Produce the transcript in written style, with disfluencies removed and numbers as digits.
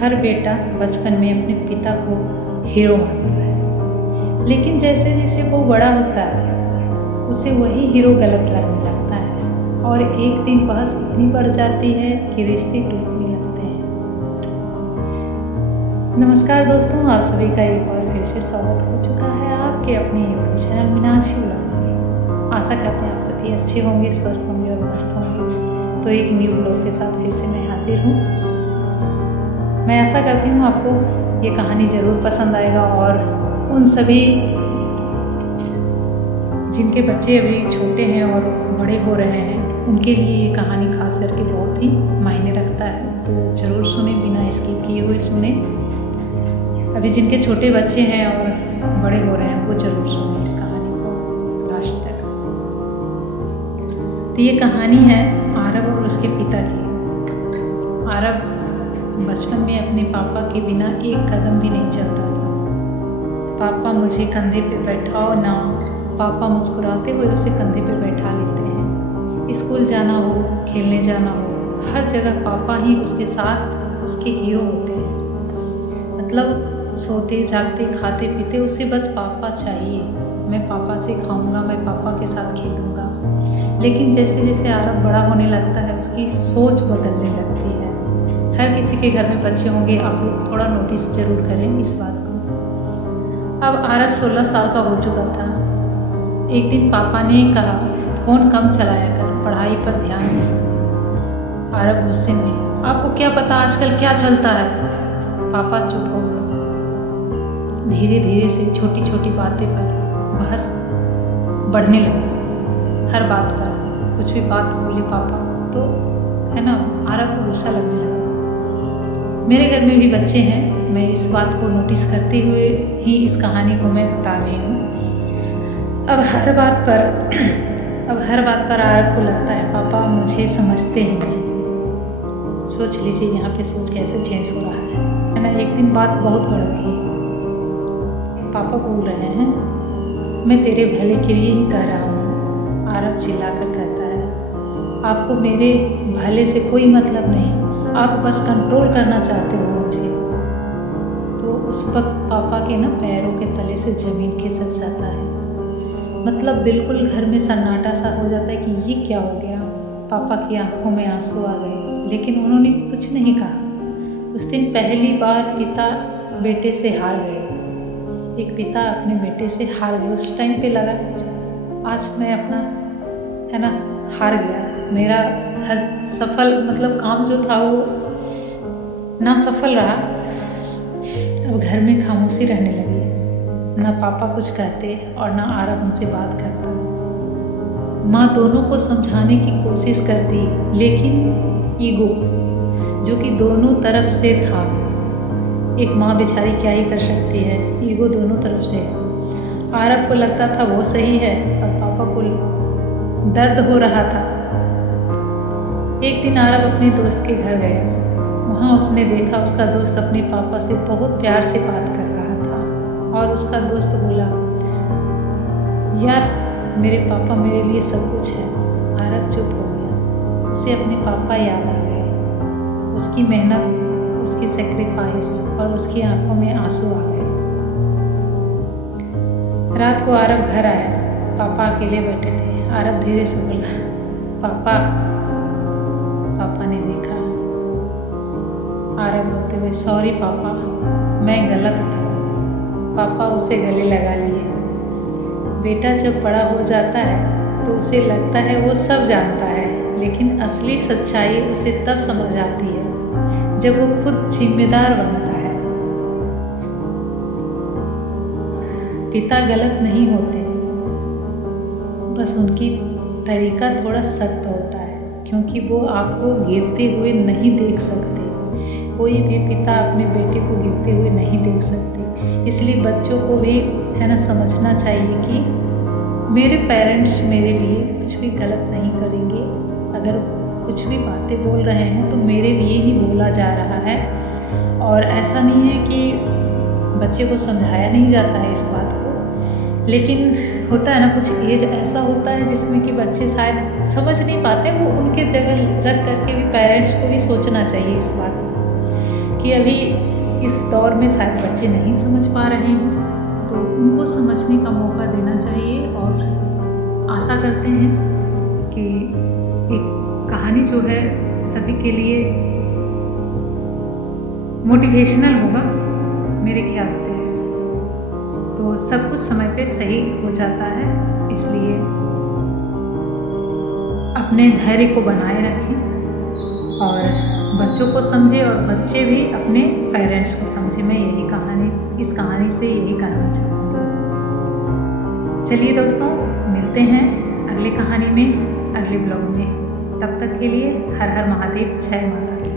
हर बेटा बचपन में अपने पिता को हीरो मानता है, लेकिन जैसे जैसे वो बड़ा होता है उसे वही हीरो गलत लगने लगता है और एक दिन बहस इतनी बढ़ जाती है कि रिश्ते टूटने लगते हैं। नमस्कार दोस्तों, आप सभी का एक बार फिर से स्वागत हो चुका है आपके अपने यूट्यूब चैनल मीनाक्षी व्लॉग में। आशा करते हैं आप सभी अच्छे होंगे, स्वस्थ होंगे और मस्त होंगे। तो एक न्यू व्लॉग के साथ फिर से मैं हाजिर हूँ। मैं आशा करती हूँ आपको ये कहानी ज़रूर पसंद आएगा और उन सभी जिनके बच्चे अभी छोटे हैं और बड़े हो रहे हैं उनके लिए ये कहानी खास करके बहुत ही मायने रखता है। तो ज़रूर सुने, बिना स्किप किए हुए सुने। अभी जिनके छोटे बच्चे हैं और बड़े हो रहे हैं वो ज़रूर सुने इस कहानी को लास्ट तक। तो ये कहानी है आरब और उसके पिता की। आरब बचपन में अपने पापा के बिना एक कदम भी नहीं चलता था। पापा मुझे कंधे पे बैठाओ ना, पापा मुस्कुराते हुए उसे कंधे पे बैठा लेते हैं। स्कूल जाना हो, खेलने जाना हो, हर जगह पापा ही उसके साथ उसके हीरो होते हैं। मतलब सोते जागते खाते पीते उसे बस पापा चाहिए। मैं पापा से खाऊंगा, मैं पापा के साथ खेलूंगा। लेकिन जैसे जैसे आरब बड़ा होने लगता है उसकी सोच बदलने लगती है। हर किसी के घर में बच्चे होंगे, आप लोग थोड़ा नोटिस ज़रूर करें इस बात को। अब आरब 16 साल का हो चुका था। एक दिन पापा ने कहा, फ़ोन कम चलाया कर, पढ़ाई पर ध्यान दे। आरब गुस्से में, आपको क्या पता आजकल क्या चलता है। पापा चुप हो गए। धीरे धीरे से छोटी छोटी बातें पर बहस बढ़ने लगी। हर बात पर कुछ भी बात बोले पापा तो है ना, आरब को गुस्सा लगने लगा। मेरे घर में भी बच्चे हैं, मैं इस बात को नोटिस करते हुए ही इस कहानी को मैं बता रही हूँ। अब हर बात पर आरब को लगता है पापा मुझे समझते हैं नहीं। सोच लीजिए यहाँ पे सोच कैसे चेंज हो रहा है ना। एक दिन बात बहुत बढ़ गई। पापा बोल रहे हैं, मैं तेरे भले के लिए ही कह रहा हूँ। आरब चिल्लाकर कहता है, आपको मेरे भले से कोई मतलब नहीं, आप बस कंट्रोल करना चाहते हो मुझे। तो उस वक्त पापा के ना पैरों के तले से ज़मीन खिसक जाता है। मतलब बिल्कुल घर में सन्नाटा सा हो जाता है कि ये क्या हो गया। पापा की आंखों में आंसू आ गए, लेकिन उन्होंने कुछ नहीं कहा। उस दिन पहली बार पिता बेटे से हार गए। एक पिता अपने बेटे से हार गए। उस टाइम पे लगा आज मैं अपना है ना हार गया। मेरा हर सफल मतलब काम जो था वो ना सफल रहा। अब घर में खामोशी रहने लगी। ना पापा कुछ कहते और ना आरब उनसे बात करता। माँ दोनों को समझाने की कोशिश करती, लेकिन ईगो जो कि दोनों तरफ से था। एक माँ बेचारी क्या ही कर सकती है, ईगो दोनों तरफ से है। आरब को लगता था वो सही है और पापा को दर्द हो रहा था। एक दिन आरब अपने दोस्त के घर गया। वहाँ उसने देखा उसका दोस्त अपने पापा से बहुत प्यार से बात कर रहा था और उसका दोस्त बोला, यार मेरे पापा मेरे लिए सब कुछ है। आरब चुप हो गया। उसे अपने पापा याद आ गए, उसकी मेहनत, उसकी सेक्रीफाइस और उसकी आंखों में आंसू आ गए। रात को आरब घर आया। पापा अकेले बैठे थे। आरब धीरे से बोला, पापा। पापा ने देखा। आरब रोते हुए, सॉरी पापा, मैं गलत था। पापा उसे गले लगा लिए। बेटा जब बड़ा हो जाता है तो उसे लगता है वो सब जानता है, लेकिन असली सच्चाई उसे तब समझ आती है जब वो खुद जिम्मेदार बनता है। पिता गलत नहीं होते, बस उनकी तरीका थोड़ा सख्त होता है, क्योंकि वो आपको गिरते हुए नहीं देख सकते। कोई भी पिता अपने बेटे को गिरते हुए नहीं देख सकते। इसलिए बच्चों को भी है ना समझना चाहिए कि मेरे पेरेंट्स मेरे लिए कुछ भी गलत नहीं करेंगे। अगर कुछ भी बातें बोल रहे हैं तो मेरे लिए ही बोला जा रहा है। और ऐसा नहीं है कि बच्चे को समझाया नहीं जाता है इस बात को, लेकिन होता है ना कुछ एज ऐसा होता है जिसमें कि बच्चे शायद समझ नहीं पाते। वो उनके जगह रख करके भी पेरेंट्स को भी सोचना चाहिए इस बात को कि अभी इस दौर में शायद बच्चे नहीं समझ पा रहे हैं, तो उनको समझने का मौका देना चाहिए। और आशा करते हैं कि एक कहानी जो है सभी के लिए मोटिवेशनल होगा मेरे ख्याल से। तो सब कुछ समय पे सही हो जाता है, इसलिए अपने धैर्य को बनाए रखें और बच्चों को समझे और बच्चे भी अपने पेरेंट्स को समझे। मैं इस कहानी से यही कहना चाहूँगी। चलिए दोस्तों, मिलते हैं अगली कहानी में, अगले ब्लॉग में। तब तक के लिए हर हर महादेव, जय माता।